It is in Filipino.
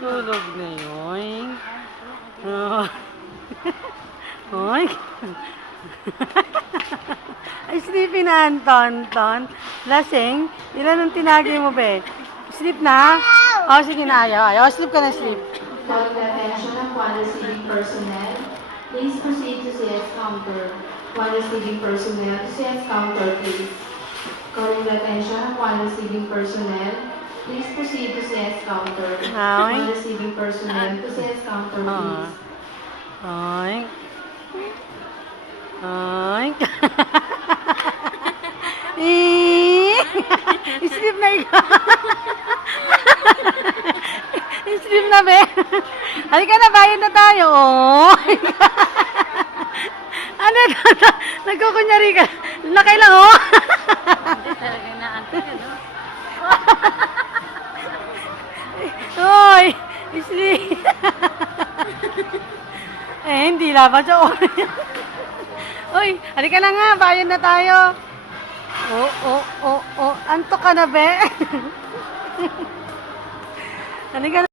Tulog na yun. Oh. Oy. Ay, sleepy na, Anton. Lasing. Ilan ang tinagi mo, be? Sleep na? Oh, sige na, ayaw. Sleep ka na, sleep. Calling the attention of one receiving personnel, please proceed to CS counter. One receiving personnel to CS counter, please. Calling the attention of one receiving personnel, please proceed to CS counter. Hi. One receiving personnel to CS counter, please. Oy. Oy. Sleep na ikaw. Sleep na, be. Halika na, bayan na tayo. Oh. Ano ito? Nagkukunyari ka. Nakailang, oh. Talaga inaantok yun, no? Hoy, sleep. Hindi laban siya. Uy, halika na nga, bayan na tayo. Antok ka na, be. Halika na.